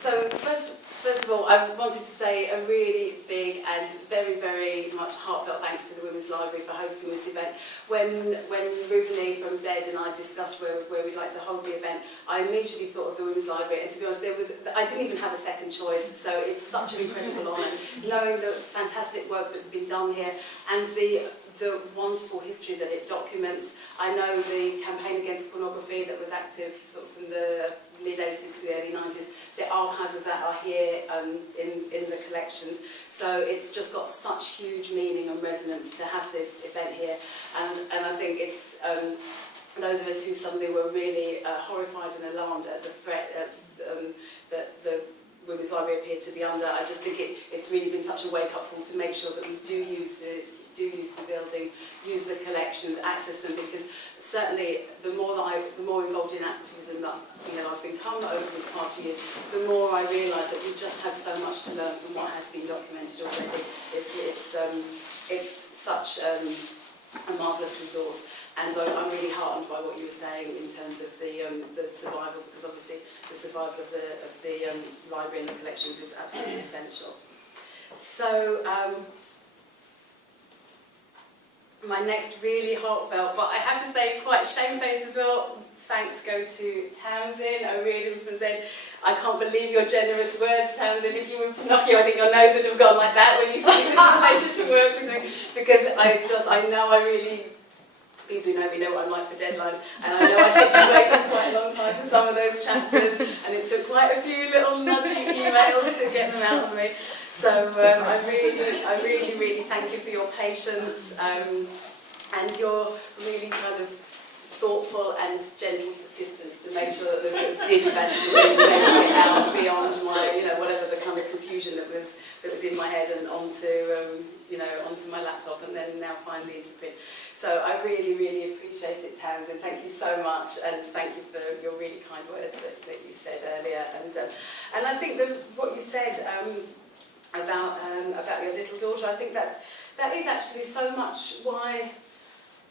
So first of all, I wanted to say a really big and very, very much heartfelt thanks to the Women's Library for hosting this event. When Ruvani from Zed and I discussed where we'd like to hold the event, I immediately thought of the Women's Library, and to be honest, I didn't even have a second choice, so it's such an incredible honour, knowing the fantastic work that's been done here and the wonderful history that it documents. I know the campaign against pornography that was active sort of from the mid-80s to the early 90s, the archives of that are here in the collections. So it's just got such huge meaning and resonance to have this event here. And I think it's those of us who suddenly were really horrified and alarmed at the threat that the Women's Library appeared to be under. I just think it's really been such a wake-up call to make sure that we do use the building, use the collections, access them, because certainly the more involved in activism that I've become over these past few years, the more I realise that we just have so much to learn from what has been documented already. It's such a marvellous resource, and so I'm really heartened by what you were saying in terms of the survival, because obviously the survival of the library and the collections is absolutely essential. So. My next really heartfelt, but I have to say quite shamefaced as well, thanks go to Tamsin O'Riordan from Zed. I can't believe your generous words, Tamsin. If you were Pinocchio, I think your nose would have gone like that when you said this information to work with me, because I know people who know me know what I'm like for deadlines, and I know I kept you waiting quite a long time for some of those chapters, and it took quite a few little nudgy emails to get them out of me. So I really thank you for your patience and your really kind of thoughtful and gentle persistence to make sure that the book did eventually make it out beyond my, whatever the kind of confusion that was in my head and onto my laptop, and then now finally into print. So I really appreciate it, Tamsin. Thank you so much, and thank you for your really kind words that you said earlier. And I think that what you said. About your little daughter, I think that is actually so much why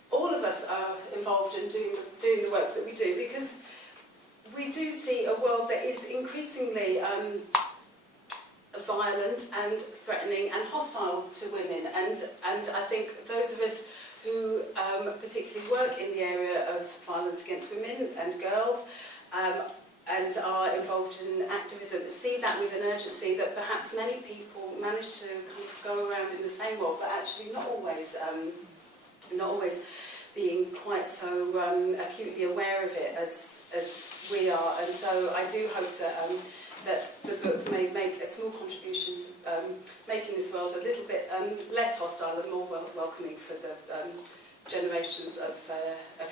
all of us are involved in doing the work that we do, because we do see a world that is increasingly violent and threatening and hostile to women, and I think those of us who particularly work in the area of violence against women and girls and are involved in activism, see that with an urgency that perhaps many people manage to kind of go around in the same world, but actually not always being quite so acutely aware of it as we are. And so I do hope that the book may make a small contribution to making this world a little bit less hostile and more welcoming for the generations of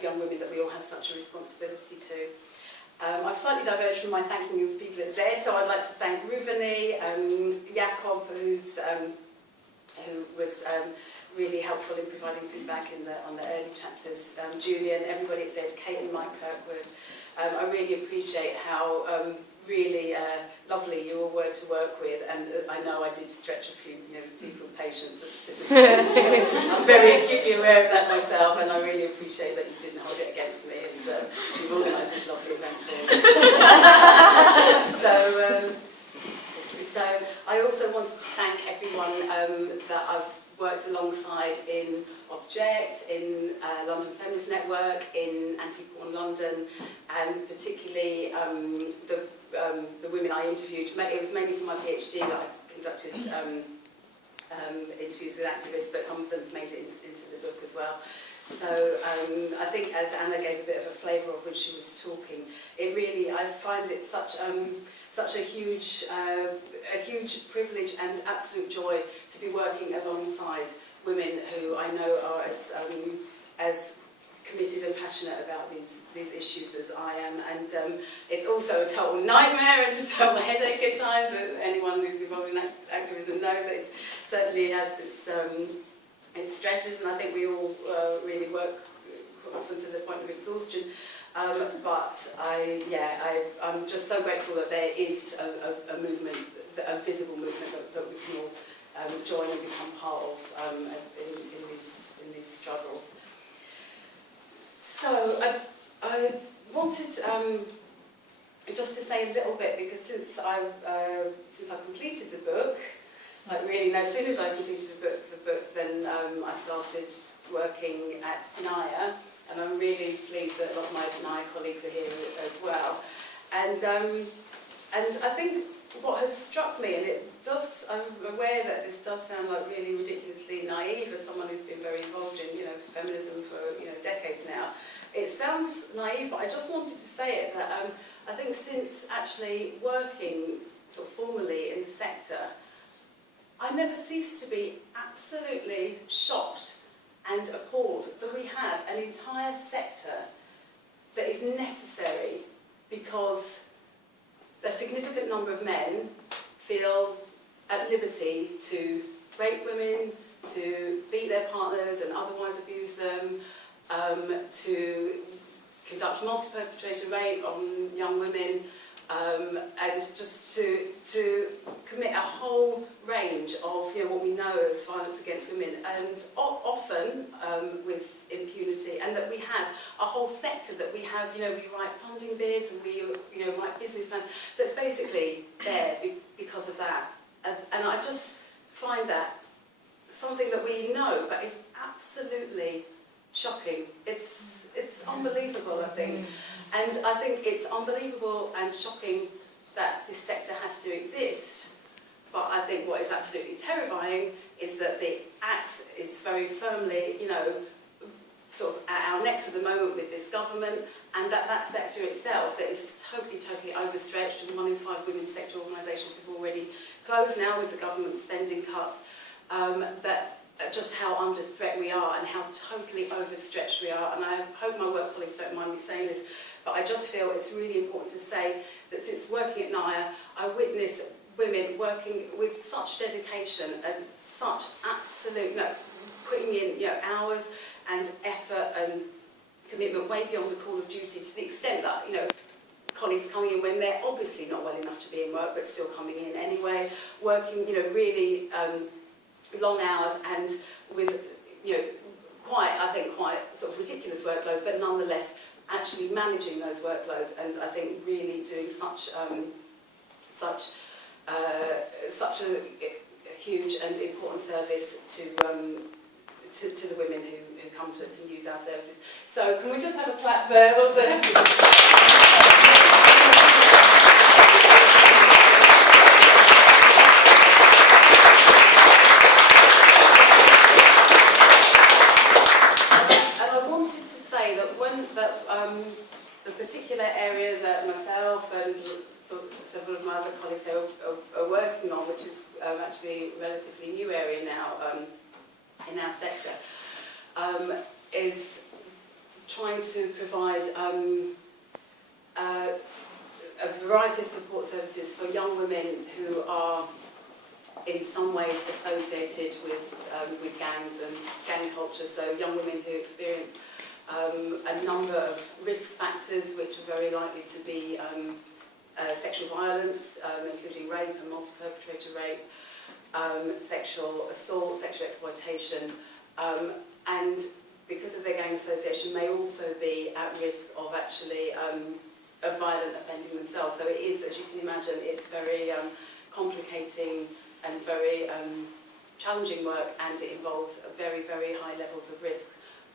young women that we all have such a responsibility to. I've slightly diverged from my thanking of people at Zed, so I'd like to thank Ruvani, Jakob, who was really helpful in providing feedback on the early chapters, Julian, everybody at Zed, Kate and Mike Kirkwood. I really appreciate how really lovely you all were to work with, and I know I did stretch a few people's patience at different stages. I'm very acutely aware of that myself, and I really appreciate that you didn't hold it against me, and you've organised this lovely event for me. So I also wanted to thank everyone that I've worked alongside in Object, in London Feminist Network, in Anti-Porn London, and particularly the women I interviewed. It was mainly for my PhD that I conducted interviews with activists, but some of them made it into the book as well. So I think, as Anna gave a bit of a flavour of when she was talking, I find it such a huge privilege and absolute joy to be working alongside women who I know are as committed and passionate about these issues as I am, and it's also a total nightmare and a total headache at times. Anyone who's involved in activism knows that it certainly has its stresses, and I think we all really work often to the point of exhaustion. But I'm just so grateful that there is a movement, a visible movement that we can all join and become part of in these struggles. So I wanted just to say a little bit, because since I completed the book, like really no sooner did I completed the book then I started working at NIA, and I'm really pleased that a lot of my NIA colleagues are here as well. And I think what has struck me, and I'm aware that this does sound like really ridiculously naive as someone who's been very involved in, feminism for, decades now. It sounds naive, but I just wanted to say it, that I think since actually working sort of formally in the sector, I never cease to be absolutely shocked and appalled that we have an entire sector that is necessary because a significant number of men feel at liberty to rape women, to beat their partners and otherwise abuse them, to conduct multi-perpetrator rape on young women, and just to commit a whole range of what we know as violence against women, and often with impunity, and that we have a whole sector that we have, we write funding bids and we write business plans that's basically there because of that. And I just find that something that we know, but it's absolutely shocking. It's unbelievable, I think. And I think it's unbelievable and shocking that this sector has to exist. But I think what is absolutely terrifying is that the axe is very firmly, sort of at our necks at the moment with this government, and that sector itself that is totally overstretched, and 1 in 5 women's sector organisations have already closed now with the government spending cuts, that just how under threat we are and how totally overstretched we are. And I hope my work colleagues don't mind me saying this, but I just feel it's really important to say that since working at NIA, I witness women working with such dedication and such absolute, putting in hours and effort and commitment way beyond the call of duty, to the extent that colleagues coming in when they're obviously not well enough to be in work but still coming in anyway, working really long hours and with quite sort of ridiculous workloads, but nonetheless actually managing those workloads, and I think really doing such a huge and important service to the women who come to us and use our services. So can we just have a clap for all the... the particular area that myself and several of my other colleagues are working on, which is actually a relatively new area now in our sector, is trying to provide a variety of support services for young women who are in some ways associated with gangs and gang culture, so young women who experience a number of risk factors which are very likely to be sexual violence, including rape and multi-perpetrator rape, sexual assault, sexual exploitation, and because of their gang association may also be at risk of actually of violent offending themselves. So it is, as you can imagine, it's very complicating and very challenging work, and it involves very, very high levels of risk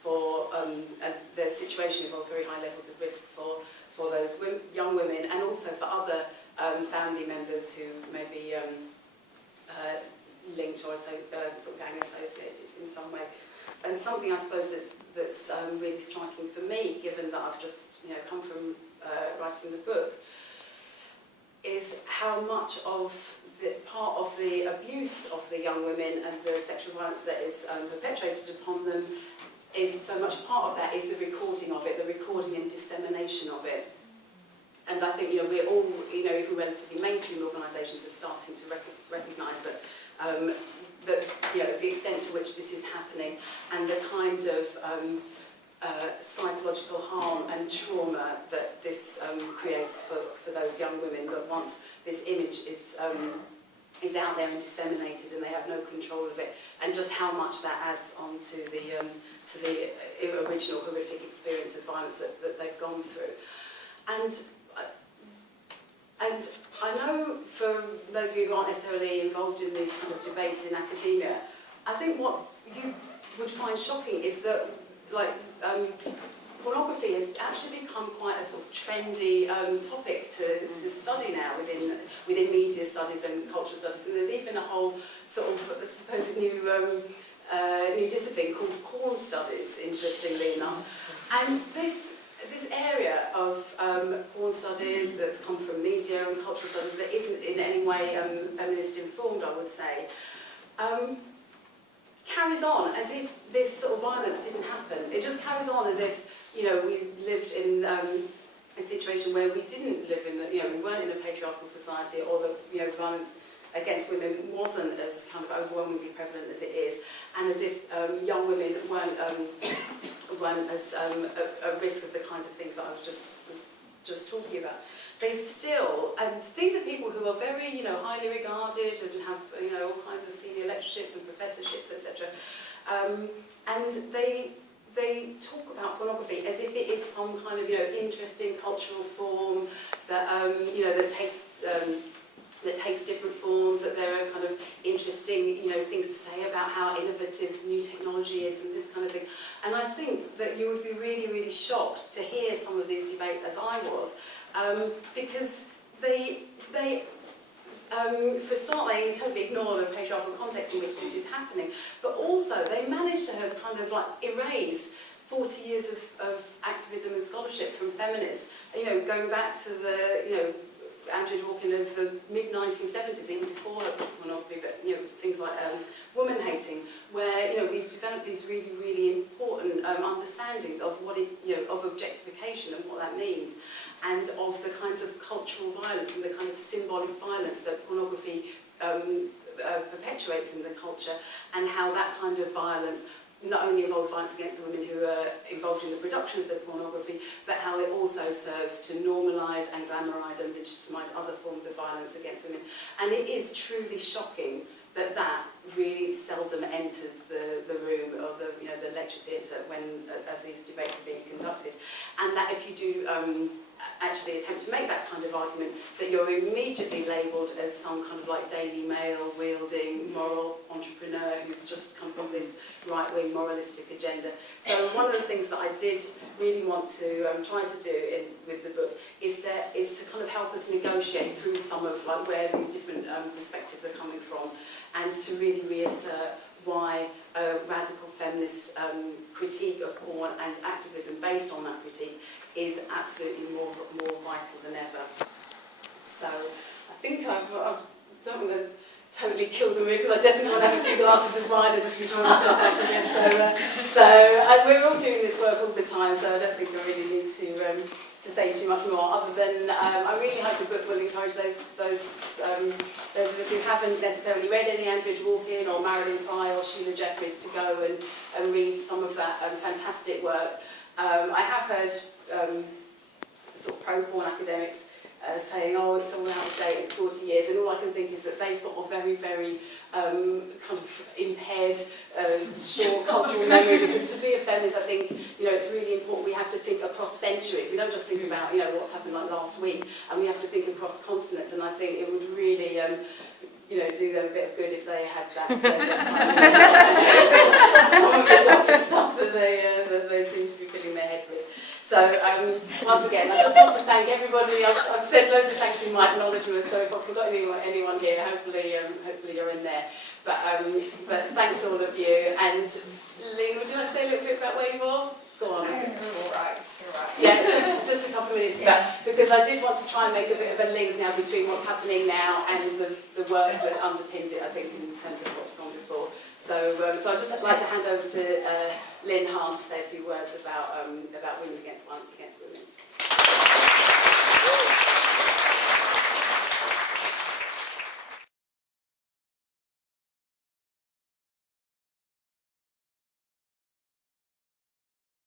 for, and the situation involves very high levels of risk for those young women, and also for other family members who may be linked or sort of gang associated in some way. And something I suppose that's really striking for me, given that I've just come from writing the book, is how much of the part of the abuse of the young women and the sexual violence that is perpetrated upon them is so much part of that is the recording of it, the recording and dissemination of it. And I think we're all, even relatively mainstream organisations are starting to recognise that the extent to which this is happening, and the kind of psychological harm and trauma that this creates for those young women, that once this image is out there and disseminated and they have no control of it, and just how much that adds on to the original horrific experience of violence that they've gone through. And And I know for those of you who aren't necessarily involved in these kind of debates in academia, I think what you would find shocking is that, like, pornography has actually become quite a sort of trendy topic to study now within media studies and cultural studies. And there's even a whole sort of supposed new discipline called porn studies, interestingly enough. And this area of porn studies that's come from media and cultural studies that isn't in any way feminist informed, I would say, carries on as if this sort of violence didn't happen. It just carries on as if, you know, we lived in a situation where we didn't live in the, you know, we weren't in a patriarchal society, or the, you know, violence against women wasn't as kind of overwhelmingly prevalent as it is, and as if young women weren't as at risk of the kinds of things that I was just talking about. They still, and these are people who are very, you know, highly regarded and have, you know, all kinds of senior lectureships and professorships, etc. And they talk about pornography as if it is some kind of, you know, interesting cultural form that, you know, that takes different forms, that there are kind of interesting, you know, things to say about how innovative new technology is and this kind of thing. And I think that you would be really, really shocked to hear some of these debates, as I was, because they for a start, they totally ignore the patriarchal context in which this is happening, but also they manage to have kind of like erased 40 years of activism and scholarship from feminists, you know, going back to the, you know, Andrew Dworkin of the mid-1970s, even before pornography, but, you know, things like woman-hating, where, you know, we've developed these really, really important understandings of what it, you know, of objectification and what that means, and of the kinds of cultural violence and the kind of symbolic violence that pornography perpetuates in the culture, and how that kind of violence not only involves violence against the women who are involved in the production of the pornography, but how it also serves to normalise and glamorise and legitimise other forms of violence against women. And it is truly shocking that that really seldom enters the room of the, you know, the lecture theatre as these debates are being conducted. And that if you do actually attempt to make that kind of argument, that you're immediately labelled as some kind of like Daily Mail wielding moral entrepreneur who's just come from this right-wing moralistic agenda. So one of the things that I did really want to try to do with the book is to kind of help us negotiate through some of like where these different perspectives are coming from, and to really reassert why a radical feminist critique of porn and activism based on that critique is absolutely more vital than ever. So I think I don't want to totally kill the mood, because I definitely want to have a few glasses of wine and just enjoy myself after this. We're all doing this work all the time, so I don't think I really need to say too much more, other than I really hope the book will encourage those of us who haven't necessarily read any Andrea Dworkin or Marilyn Frye or Sheila Jeffries to go and read some of that fantastic work. I have heard sort of pro-porn academics saying, oh, it's all out of date, it's 40 years, and all I can think is that they've got a very, very kind of impaired short cultural memory, because to be a feminist, I think, you know, it's really important we have to think across centuries. We don't just think about, you know, what's happened like last week, and we have to think across continents, and I think it would really you know, do them a bit of good if they had that some of the dodgy stuff that they seem to be filling their heads with. So once again, I just want to thank everybody. I've said loads of thanks in my acknowledgement, so if I've forgotten anyone here, hopefully you're in there. But thanks all of you. And Lynn, would you like to say a little bit about Wave4? Go on. You're right. Yeah, just a couple of minutes, yes. Because I did want to try and make a bit of a link now between what's happening now and the work that underpins it, I think, in terms of what's gone before. So I'd just like to hand over to Lynn Hahn to say a few words about women against violence against women.